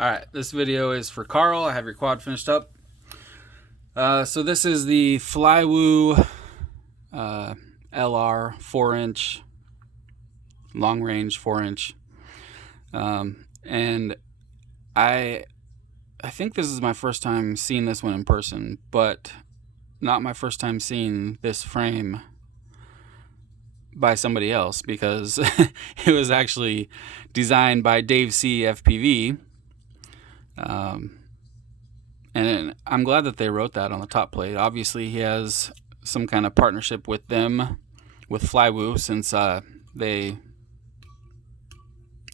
Alright, this video is for Carl. I have your quad finished up. So this is the flywoo lr 4-inch, long range 4-inch. And I think this is my first time seeing this one in person, but not my first time seeing this frame by somebody else, because it was actually designed by Dave C. FPV. And I'm glad that they wrote that on the top plate. Obviously, he has some kind of partnership with them, with Flywoo, since they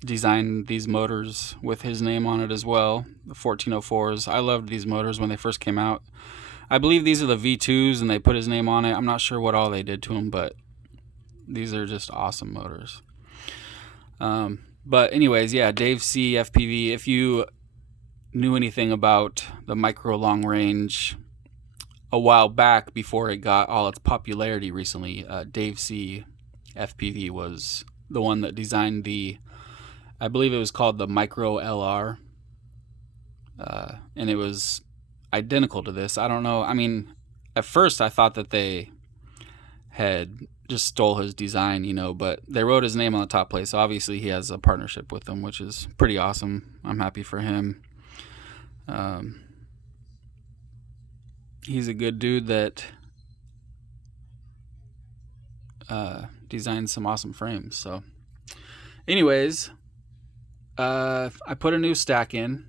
designed these motors with his name on it as well, the 1404s. I loved these motors when they first came out. I believe these are the V2s, and they put his name on it. I'm not sure what all they did to them, but these are just awesome motors. But anyways, yeah, Dave C. FPV. If you knew anything about the micro long range a while back, before it got all its popularity recently, Dave C. FPV was the one that designed the, I believe it was called the Micro LR, and it was identical to this. I don't know. I mean, at first I thought that they had just stole his design, but they wrote his name on the top plate, so obviously he has a partnership with them, which is pretty awesome. I'm happy for him. He's a good dude that designed some awesome frames. So anyways, I put a new stack in.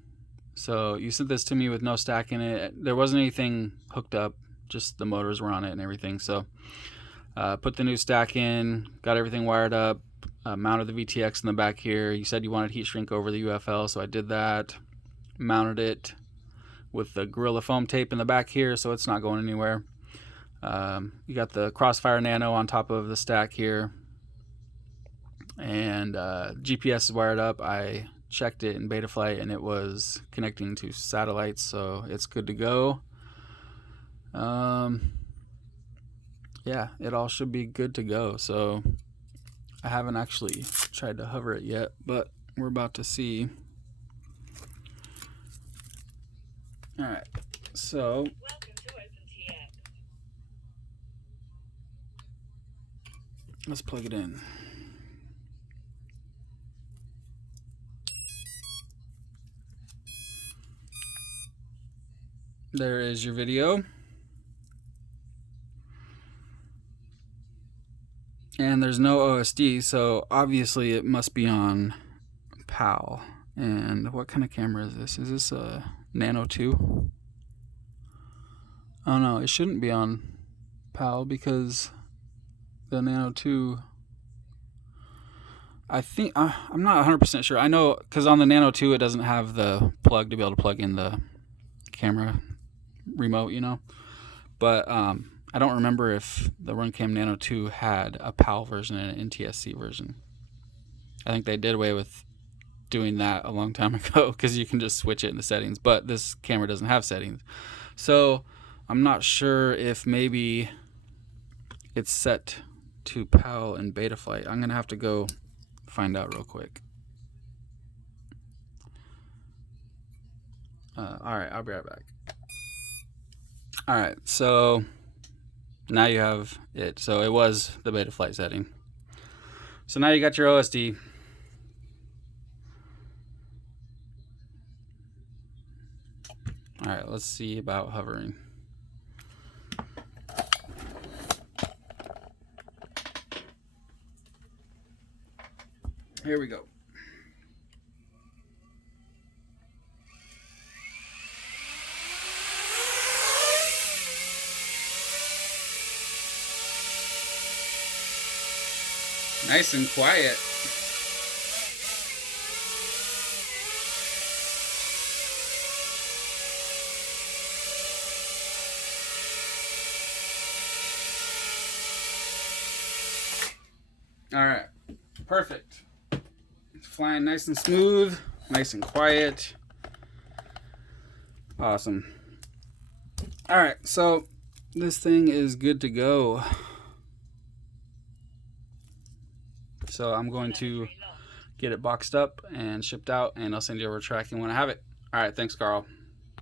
So you sent this to me with no stack in it. There wasn't anything hooked up, just the motors were on it and everything. So put the new stack in, got everything wired up, mounted the VTX in the back here. You said you wanted heat shrink over the UFL, so I did that. Mounted it with the Gorilla foam tape in the back here, so it's not going anywhere. You got the Crossfire Nano on top of the stack here, and GPS is wired up. I checked it in Betaflight, and it was connecting to satellites, so it's good to go. Yeah, it all should be good to go. So I haven't actually tried to hover it yet, but we're about to see. All right, so let's plug it in. There is your video. And there's no OSD, so obviously it must be on PAL. And what kind of camera is this? Is this a Nano 2? Oh no, it shouldn't be on PAL, because the Nano 2, I think, I'm not 100% sure. I know, because on the Nano 2 it doesn't have the plug to be able to plug in the camera remote, But I don't remember if the Runcam Nano 2 had a PAL version and an NTSC version. I think they did away with doing that a long time ago, because you can just switch it in the settings, but this camera doesn't have settings. So I'm not sure if maybe it's set to PAL in Betaflight. I'm going to have to go find out real quick. Alright, I'll be right back. Alright, so now you have it. So it was the Betaflight setting. So now you got your OSD. Alright, let's see about hovering. Here we go. Nice and quiet. All right, perfect. It's flying nice and smooth, nice and quiet. Awesome. All right, so this thing is good to go. So I'm going to get it boxed up and shipped out, and I'll send you over tracking when I have it. All right, thanks, Carl.